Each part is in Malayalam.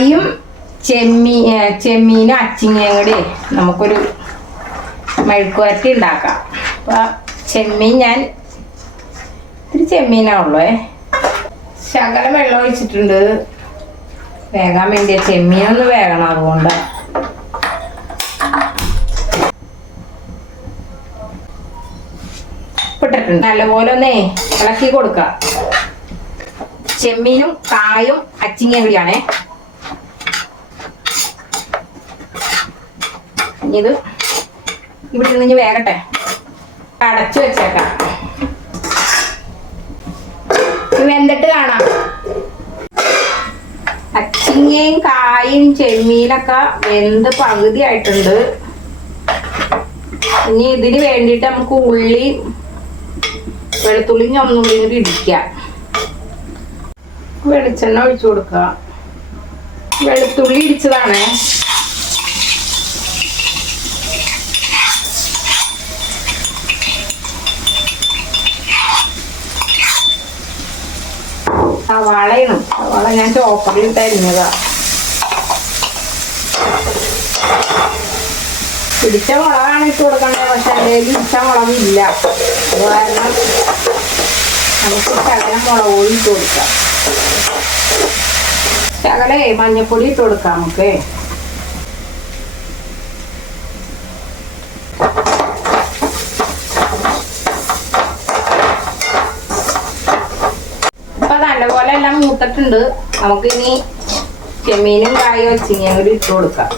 കായും ചെമ്മീ ഏ, ചെമ്മീനും അച്ചിങ്ങയും കൂടി നമുക്കൊരു മെഴുക്കുവരട്ടി ഉണ്ടാക്കാം. അപ്പോൾ ചെമ്മീൻ ഞാൻ ഇത്തിരി ചെമ്മീനാണുള്ളൂ ശകലം വെള്ളം ഒഴിച്ചിട്ടുണ്ട്. വേകാൻ വേണ്ടിയ ചെമ്മീനൊന്ന് വേകണം അതുകൊണ്ട്. ഇട്ടിട്ടുണ്ട്. നല്ലപോലെ ഒന്നേ ഇളക്കി കൊടുക്കുക. ചെമ്മീനും കായും അച്ചിങ്ങയും കൂടിയാണേ. ഇനി ഇത് ഇവിടെ നിന്ന് വേകട്ടെ അടച്ചു വെച്ചേക്കാം. വെന്തിട്ട് കാണാം. അച്ചിങ്ങയും കായും ചെമ്മീനൊക്കെ വെന്ത് പകുതി ആയിട്ടുണ്ട് ഇനി ഇതിന് വേണ്ടിയിട്ട് നമുക്ക് ഉള്ളി വെളുത്തുള്ളി ഒന്നും കൂടി ഇടിക്കാം. വെളിച്ചെണ്ണ ഒഴിച്ചു കൊടുക്കുക വെളുത്തുള്ളി ഇടിച്ചതാണേ. സവാളയാണ്. സവാള ഞാൻ ചോപ്പറിൽ തരിഞ്ഞതാ പിടിച്ച മുളകാണ് ഇട്ട് കൊടുക്കേണ്ടത് പക്ഷെ അതിലേക്ക് പിടിച്ച മുളകില്ല അത് കാരണം നമുക്ക് ശകലം മുളക് പൊടി ഇട്ട് കൊടുക്കാം. ശകലേ മഞ്ഞപ്പൊടി ഇട്ട് കൊടുക്കാം നമുക്ക്. നല്ലപോലെ എല്ലാം മൂത്തിട്ടുണ്ട്. നമുക്ക് ഇനി ചെമ്മീനും കായും വെച്ചിങ്ങനെ ഒരു ഇട്ട് കൊടുക്കാം.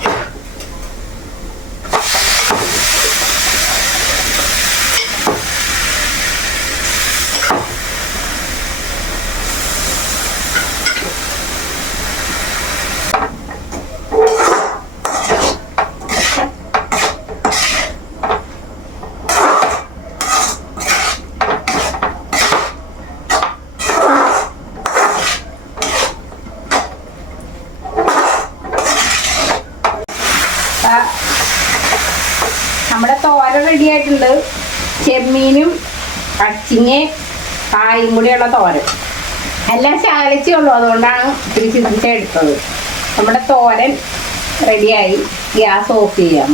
നമ്മുടെ തോര റെഡി ആയിട്ടുണ്ട്. ചെമ്മീനും അച്ചിങ്ങയും കായും കൂടിയുള്ള തോരൻ എല്ലാം ശാലിച്ചേ ഉള്ളൂ അതുകൊണ്ടാണ് ഇത്തിരി ചിന്തിച്ചെടുത്തത്. നമ്മുടെ തോരൻ റെഡിയായി ഗ്യാസ് ഓഫ് ചെയ്യാം.